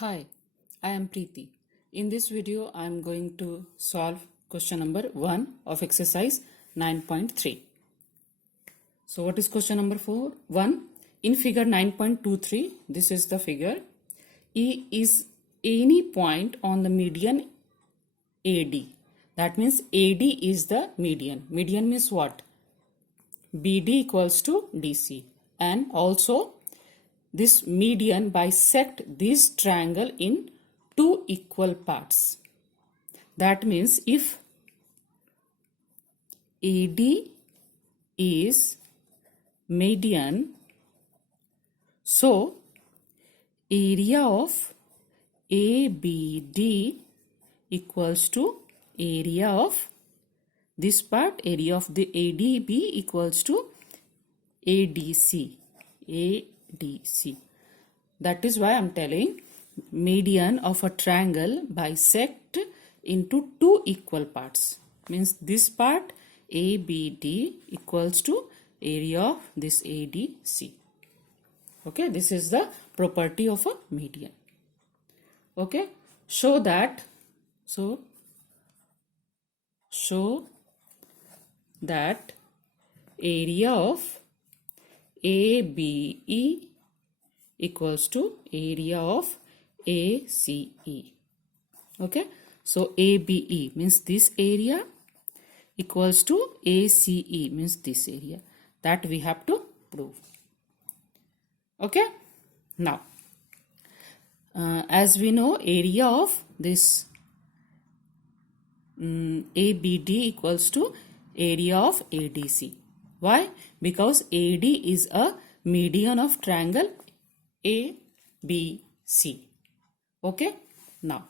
Hi, I am Preeti. In this video, I am going to solve question number 1 of exercise 9.3. So what is question number 1? In figure 9.23, this is the figure. E is any point on the median AD. That means AD is the median. Median means what? BD equals to DC. And also this median bisect this triangle in two equal parts. That means if AD is median, so area of ABD equals to area of this part, area of the ADB equals to ADC. ADC. That is why I am telling median of a triangle bisect into two equal parts. Means this part ABD equals to area of this ADC. Okay, this is the property of a median. Okay, show that area of ABE equals to area of ACE. Okay, so ABE means this area equals to ACE means this area. That we have to prove. Okay, now as we know, area of this ABD equals to area of ADC. Why? Because AD is a median of triangle ABC. Okay, now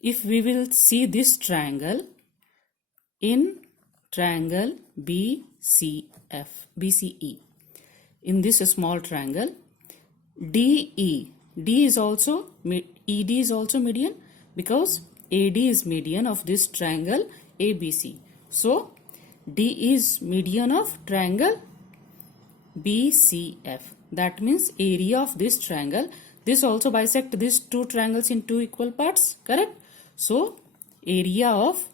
if we will see this triangle in triangle BCE, in this small triangle DE, D is also ED is also median because AD is median of this triangle ABC. So D is median of triangle BCF. That means area of this triangle. This also bisect these two triangles in two equal parts. Correct? So area of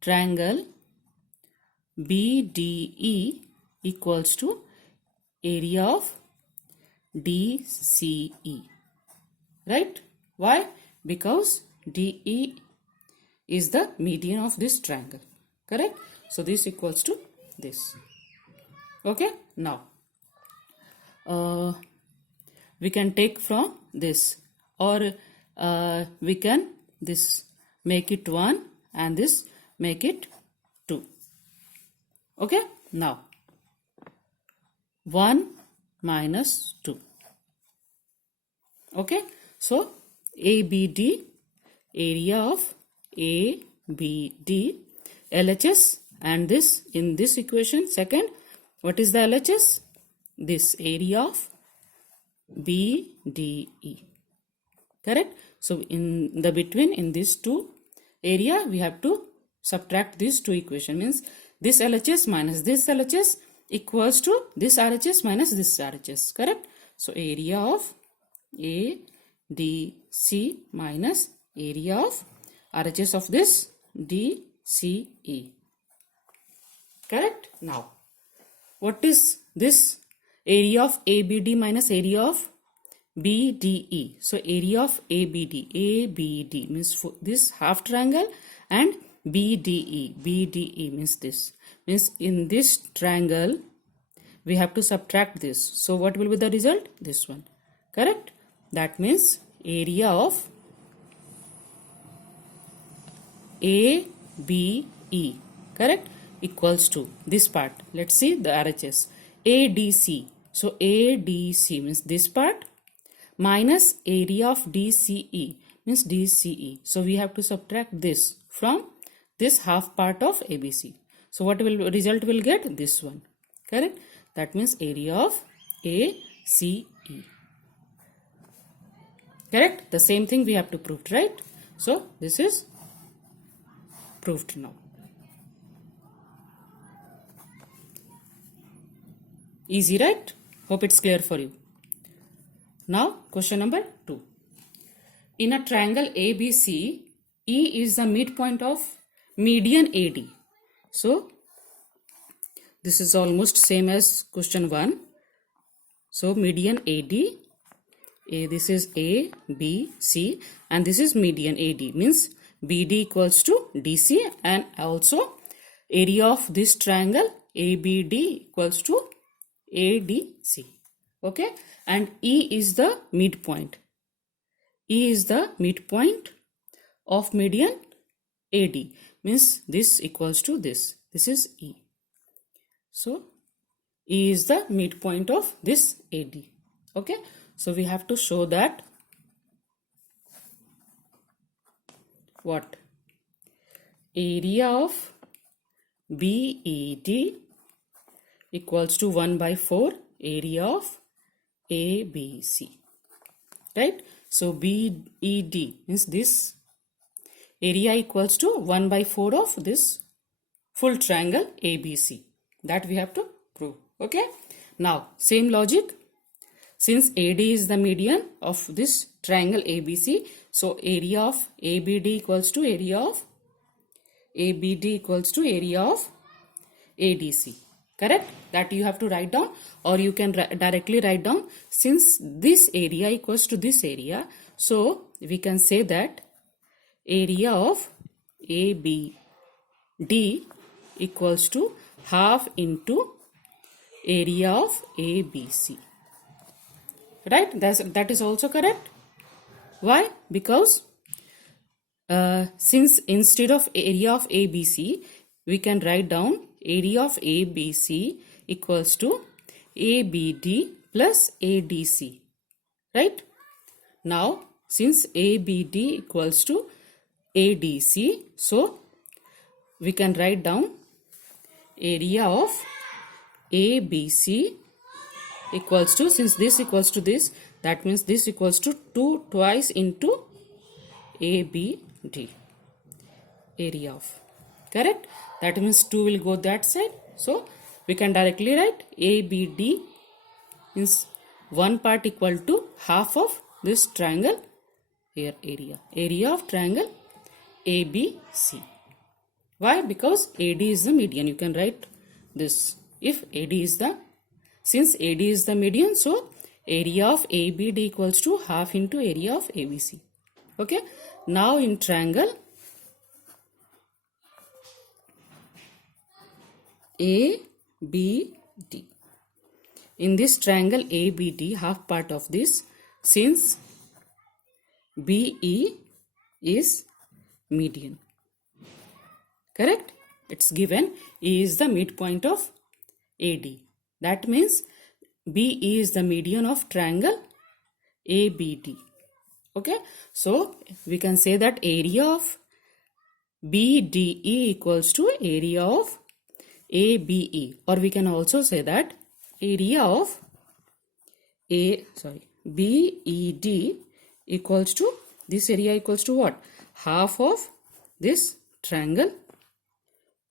triangle BDE equals to area of DCE. Right? Why? Because DE is the median of this triangle. Correct? So this equals to this. Okay? Now, we can take from this, or we can this make it 1 and this make it 2. Okay? Now, 1 minus 2. Okay? So, ABD, area of ABD, LHS, and this in this equation, second, what is the LHS? This area of BDE. Correct? So, in the between, in these two area, we have to subtract these two equation. Means this LHS minus this LHS equals to this RHS minus this RHS. Correct? So, area of ADC minus area of RHS of this DCE. Correct? Now, what is this area of ABD minus area of BDE? So, area of ABD means for this half triangle, and BDE means this. Means in this triangle, we have to subtract this. So, what will be the result? This one. Correct? That means area of ABE, correct, equals to this part. Let's see the RHS. ADC. So ADC means this part minus area of DCE means DCE. So we have to subtract this from this half part of ABC. So what will result will get? This one. Correct? That means area of ACE. Correct? The same thing we have to prove, right? So this is proved now. Easy, right? Hope it's clear for you. Now question number 2. In a triangle ABC, E is the midpoint of median AD. So this is almost same as question 1. So median AD, this is A, B, C, and this is median AD, means BD equals to DC, and also area of this triangle ABD equals to ADC. Okay, and E is the midpoint. E is the midpoint of median AD, means this equals to this. This is E. So E is the midpoint of this AD. Okay, so we have to show that what? Area of BED equals to 1 by 4 area of ABC. Right? So BED means this area equals to 1 by 4 of this full triangle ABC. That we have to prove. Okay. Now same logic. Since AD is the median of this triangle ABC, so area of ABD equals to area of ABD equals to area of ADC. Correct? That you have to write down, or you can directly write down, since this area equals to this area, so we can say that area of ABD equals to half into area of ABC. Right? That is also correct. Why? Because since instead of area of ABC, we can write down area of ABC equals to ABD plus ADC. Right? Now, since ABD equals to ADC, so we can write down area of ABC equals to, since this equals to this, that means this equals to 2 twice into ABD, area of. Correct? That means 2 will go that side. So we can directly write ABD means one part equal to half of this triangle here, area of triangle ABC. Why? Because AD is the median. You can write this. If AD is the, since AD is the median, so area of ABD equals to half into area of ABC. Okay. Now in triangle ABD, in this triangle ABD, half part of this, since BE is median. Correct? It's given E is the midpoint of AD. That means BE is the median of triangle ABD. Okay, so we can say that area of BDE equals to area of ABE, or we can also say that area of BED equals to, this area equals to what? Half of this triangle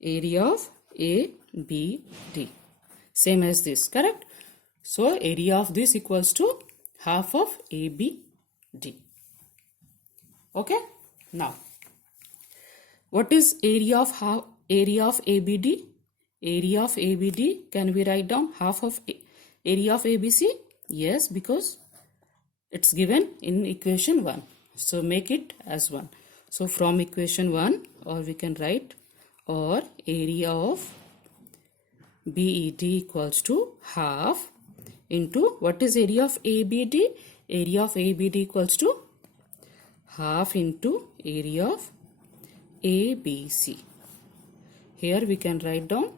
area of ABD. Same as this, correct? So area of this equals to half of ABD. Okay. Now, what is area of ABD? Area of ABD, can we write down half of area of ABC? Yes, because it's given in equation 1. So make it as 1. So from equation 1, or we can write, or area of BED equals to half into, what is area of ABD? Area of ABD equals to half into area of ABC. Here we can write down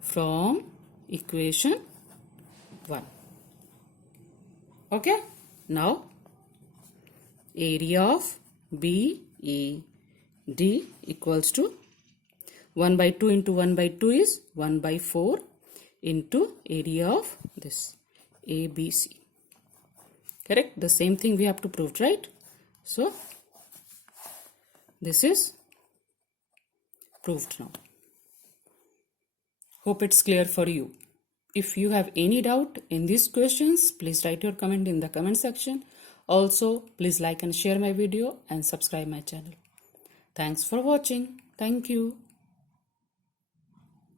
from equation 1. Okay. Now area of BED equals to 1 by 2 into 1 by 2 is 1 by 4 into area of this ABC. Correct? The same thing we have to prove, right? So this is proved now. Hope it's clear for you. If you have any doubt in these questions, please write your comment in the comment section. Also, please like and share my video and subscribe my channel. Thanks for watching. Thank you.